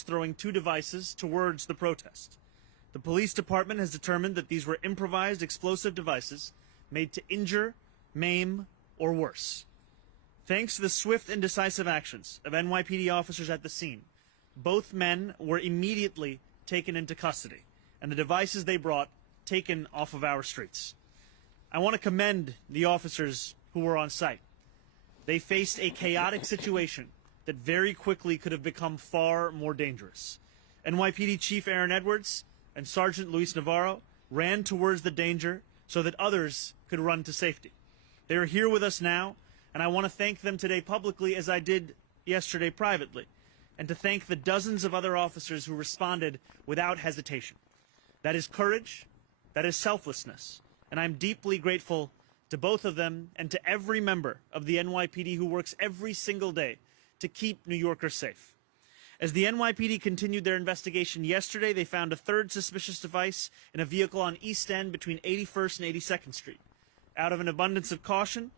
throwing two devices towards the protest. The police department has determined that these were improvised explosive devices made to injure, maim, or worse. Thanks to the swift and decisive actions of NYPD officers at the scene, both men were immediately taken into custody, and the devices they brought taken off of our streets. I want to commend the officers who were on site. They faced a chaotic situation that very quickly could have become far more dangerous. NYPD Chief Aaron Edwards and Sergeant Luis Navarro ran towards the danger so that others could run to safety. They are here with us now, and I want to thank them today publicly as I did yesterday privately, and to thank the dozens of other officers who responded without hesitation. That is courage, that is selflessness, and I'm deeply grateful to both of them and to every member of the NYPD who works every single day to keep New Yorkers safe. As the NYPD continued their investigation yesterday, they found a third suspicious device in a vehicle on East End between 81st and 82nd Street. Out of an abundance of caution,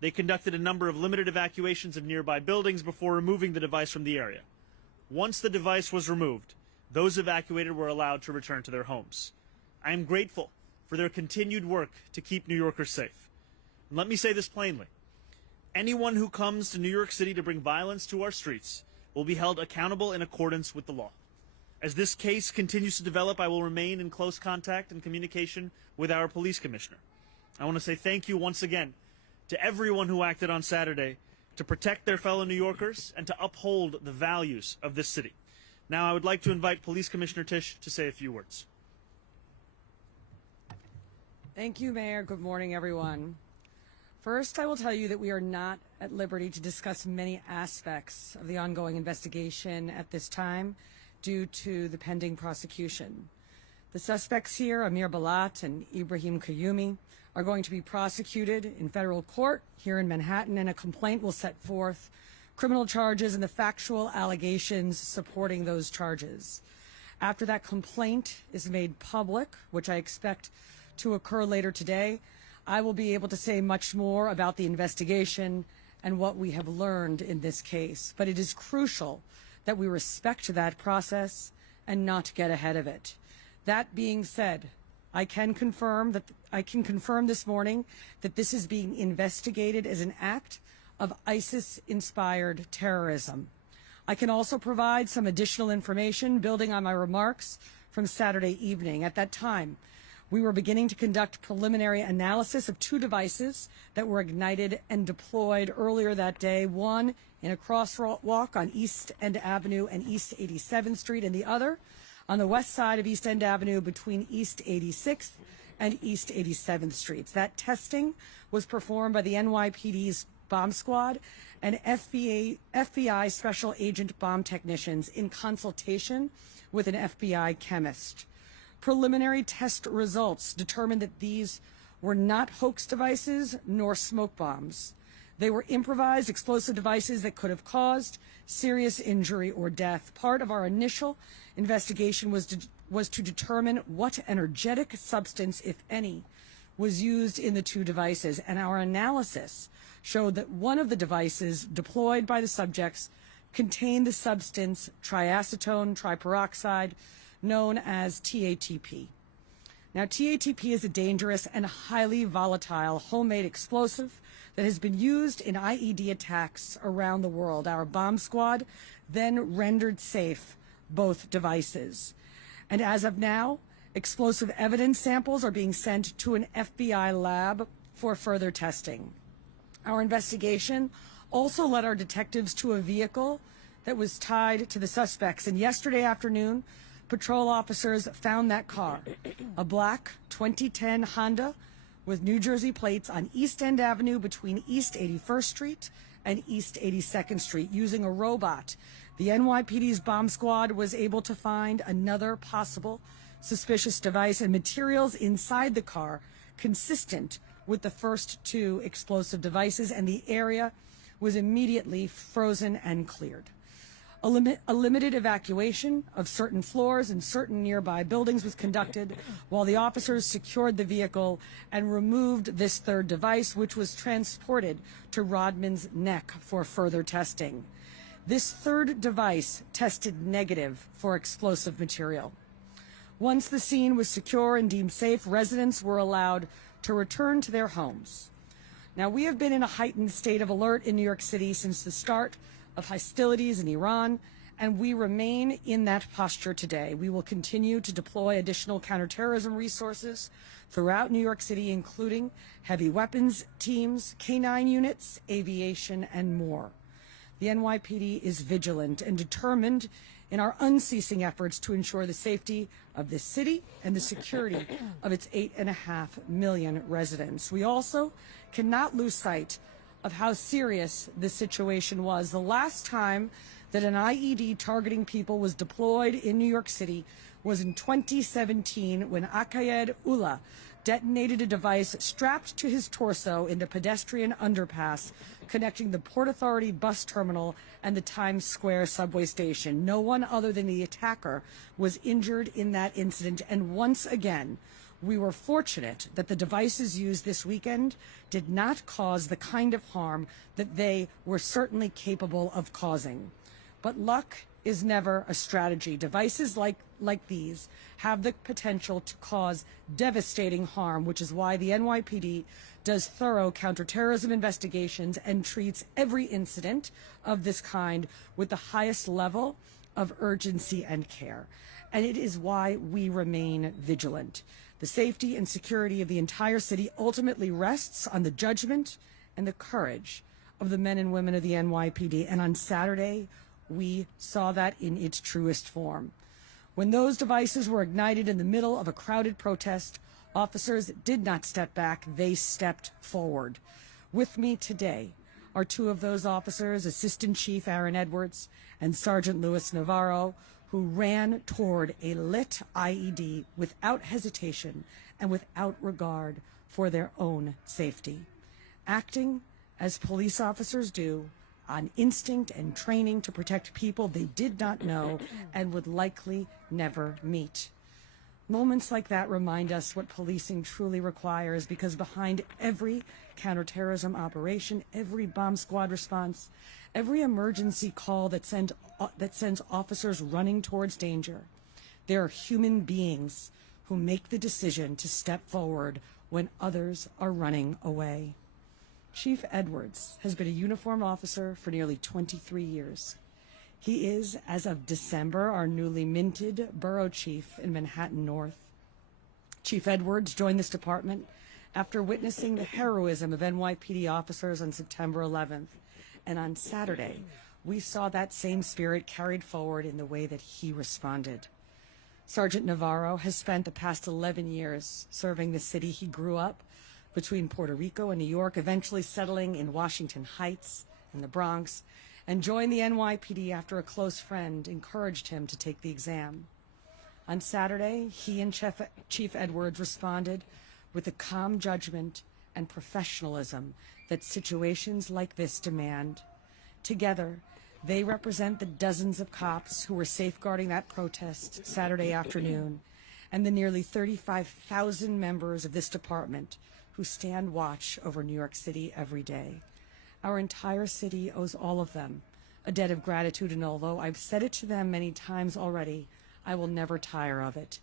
they conducted a number of limited evacuations of nearby buildings before removing the device from the area. Once the device was removed, those evacuated were allowed to return to their homes. I am grateful for their continued work to keep New Yorkers safe. And let me say this plainly. Anyone who comes to New York City to bring violence to our streets will be held accountable in accordance with the law. As this case continues to develop, I will remain in close contact and communication with our police commissioner. I want to say thank you once again to everyone who acted on Saturday to protect their fellow New Yorkers and to uphold the values of this city. Now I would like to invite Police Commissioner Tisch to say a few words. Thank you, Mayor. Good morning, everyone. First, I will tell you that we are not at liberty to discuss many aspects of the ongoing investigation at this time due to the pending prosecution. The suspects here, Amir Balat and Ibrahim Kayumi, are going to be prosecuted in federal court here in Manhattan, and a complaint will set forth criminal charges and the factual allegations supporting those charges. After that complaint is made public, which I expect to occur later today, I will be able to say much more about the investigation and what we have learned in this case. But it is crucial that we respect that process and not get ahead of it. That being said, I can confirm this morning that this is being investigated as an act of ISIS-inspired terrorism. I can also provide some additional information building on my remarks from Saturday evening. At that time, we were beginning to conduct preliminary analysis of two devices that were ignited and deployed earlier that day, one in a crosswalk on East End Avenue and East 87th Street, and the other on the west side of East End Avenue between East 86th and East 87th Streets. That testing was performed by the NYPD's bomb squad and FBI special agent bomb technicians in consultation with an FBI chemist. Preliminary test results determined that these were not hoax devices nor smoke bombs. They were improvised explosive devices that could have caused serious injury or death. Part of our initial investigation was to determine what energetic substance, if any, was used in the two devices, and our analysis showed that one of the devices deployed by the subjects contained the substance triacetone triperoxide, known as TATP. Now, TATP is a dangerous and highly volatile homemade explosive that has been used in IED attacks around the world. Our bomb squad then rendered safe both devices. And as of now, explosive evidence samples are being sent to an FBI lab for further testing. Our investigation also led our detectives to a vehicle that was tied to the suspects. And yesterday afternoon, patrol officers found that car, a black 2010 Honda with New Jersey plates on East End Avenue between East 81st Street and East 82nd Street. Using a robot, the NYPD's bomb squad was able to find another possible suspicious device and materials inside the car consistent with the first two explosive devices, and the area was immediately frozen and cleared. A limited evacuation of certain floors and certain nearby buildings was conducted while the officers secured the vehicle and removed this third device, which was transported to Rodman's Neck for further testing. This third device tested negative for explosive material. Once the scene was secure and deemed safe, residents were allowed to return to their homes. Now, we have been in a heightened state of alert in New York City since the start of hostilities in Iran, and we remain in that posture today. We will continue to deploy additional counterterrorism resources throughout New York City, including heavy weapons teams, K-9 units, aviation, and more. The NYPD is vigilant and determined in our unceasing efforts to ensure the safety of this city and the security of its 8.5 million residents. We also cannot lose sight of how serious this situation was. The last time that an IED targeting people was deployed in New York City was in 2017 when Akayed Ullah detonated a device strapped to his torso in the pedestrian underpass connecting the Port Authority bus terminal and the Times Square subway station. No one other than the attacker was injured in that incident, and once again, we were fortunate that the devices used this weekend did not cause the kind of harm that they were certainly capable of causing. But luck is never a strategy. Devices like these have the potential to cause devastating harm, which is why the NYPD does thorough counterterrorism investigations and treats every incident of this kind with the highest level of urgency and care. And it is why we remain vigilant. The safety and security of the entire city ultimately rests on the judgment and the courage of the men and women of the NYPD. And on Saturday, we saw that in its truest form. When those devices were ignited in the middle of a crowded protest, officers did not step back, they stepped forward. With me today are two of those officers, Assistant Chief Aaron Edwards and Sergeant Louis Navarro, who ran toward a lit IED without hesitation and without regard for their own safety. Acting as police officers do, on instinct and training to protect people they did not know and would likely never meet. Moments like that remind us what policing truly requires, because behind every counterterrorism operation, every bomb squad response, every emergency call that sends officers running towards danger, there are human beings who make the decision to step forward when others are running away. Chief Edwards has been a uniformed officer for nearly 23 years. He is, as of December, our newly minted borough chief in Manhattan North. Chief Edwards joined this department after witnessing the heroism of NYPD officers on September 11th. And on Saturday, we saw that same spirit carried forward in the way that he responded. Sergeant Navarro has spent the past 11 years serving the city he grew up between Puerto Rico and New York, eventually settling in Washington Heights in the Bronx, and joined the NYPD after a close friend encouraged him to take the exam. On Saturday, he and Chief Edwards responded with the calm judgment and professionalism that situations like this demand. Together, they represent the dozens of cops who were safeguarding that protest Saturday afternoon, and the nearly 35,000 members of this department who stand watch over New York City every day. Our entire city owes all of them a debt of gratitude, and although I've said it to them many times already, I will never tire of it.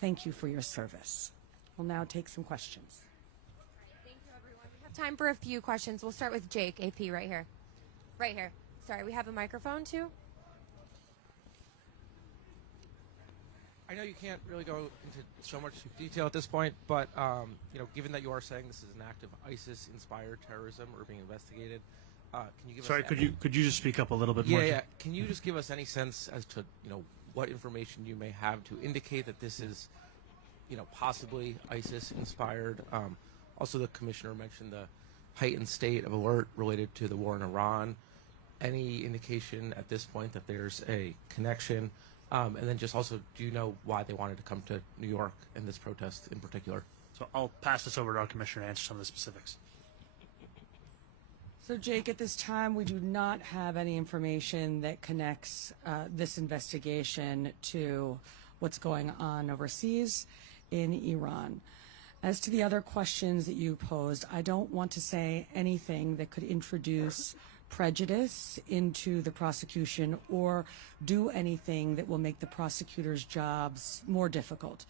Thank you for your service. We'll now take some questions. Thank you, everyone. We have time for a few questions. We'll start with Jake, AP, right here. Right here. Sorry, we have a microphone, too. I know you can't really go into so much detail at this point, but given that you are saying this is an act of ISIS-inspired terrorism or being investigated, can you give us? Sorry, could you just speak up a little bit more? Yeah. Can you just give us any sense as to what information you may have to indicate that this is, possibly ISIS-inspired? Also, the commissioner mentioned the heightened state of alert related to the war in Iran. Any indication at this point that there's a connection? And then just also, do you know why they wanted to come to New York in this protest in particular? So I'll pass this over to our commissioner to answer some of the specifics. So, Jake, at this time, we do not have any information that connects this investigation to what's going on overseas in Iran. As to the other questions that you posed, I don't want to say anything that could introduce prejudice into the prosecution or do anything that will make the prosecutors' jobs more difficult.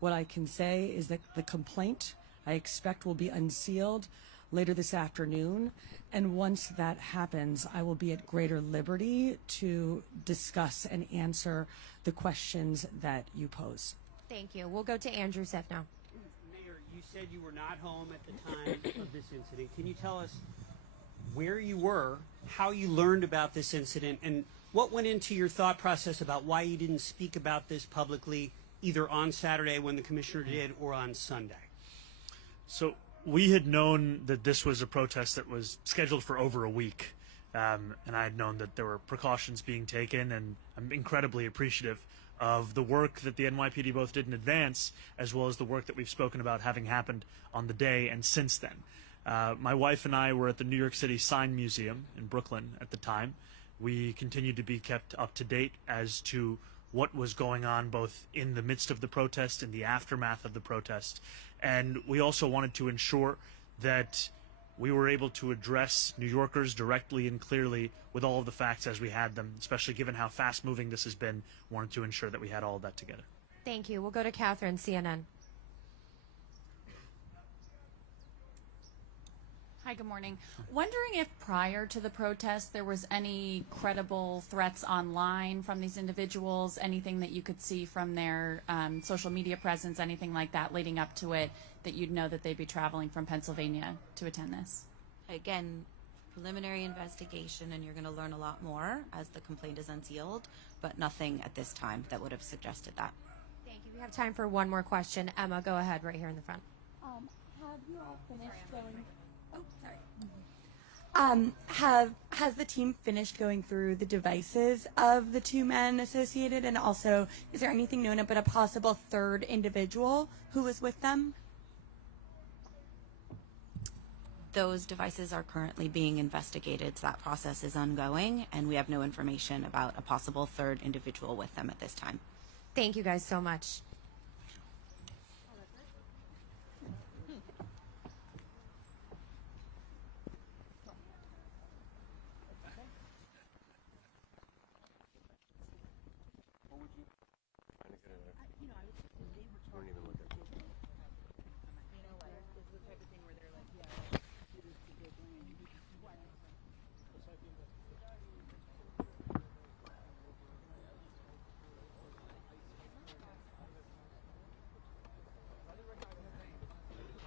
What I can say is that the complaint, I expect, will be unsealed later this afternoon, and once that happens, I will be at greater liberty to discuss and answer the questions that you pose. Thank you. We'll go to Andrew Seff now. Mayor, you said you were not home at the time of this incident. Can you tell us where you were, how you learned about this incident, and what went into your thought process about why you didn't speak about this publicly either on Saturday when the commissioner did or on Sunday? So we had known that this was a protest that was scheduled for over a week, and I had known that there were precautions being taken, and I'm incredibly appreciative of the work that the NYPD both did in advance, as well as the work that we've spoken about having happened on the day and since then. My wife and I were at the New York City Sign Museum in Brooklyn at the time. We continued to be kept up to date as to what was going on both in the midst of the protest and the aftermath of the protest. And we also wanted to ensure that we were able to address New Yorkers directly and clearly with all of the facts as we had them, especially given how fast-moving this has been. Wanted to ensure that we had all of that together. Thank you. We'll go to Catherine, CNN. Hi, good morning. Wondering if prior to the protest there was any credible threats online from these individuals, anything that you could see from their social media presence, anything like that leading up to it, that you'd know that they'd be traveling from Pennsylvania to attend this? Again, preliminary investigation, and you're going to learn a lot more as the complaint is unsealed, but nothing at this time that would have suggested that. Thank you. We have time for one more question. Emma, go ahead right here in the front. Have you all finished going? Oh, sorry. Has the team finished going through the devices of the two men associated, and also is there anything known about a possible third individual who was with them? Those devices are currently being investigated, so that process is ongoing, and we have no information about a possible third individual with them at this time. Thank you guys so much.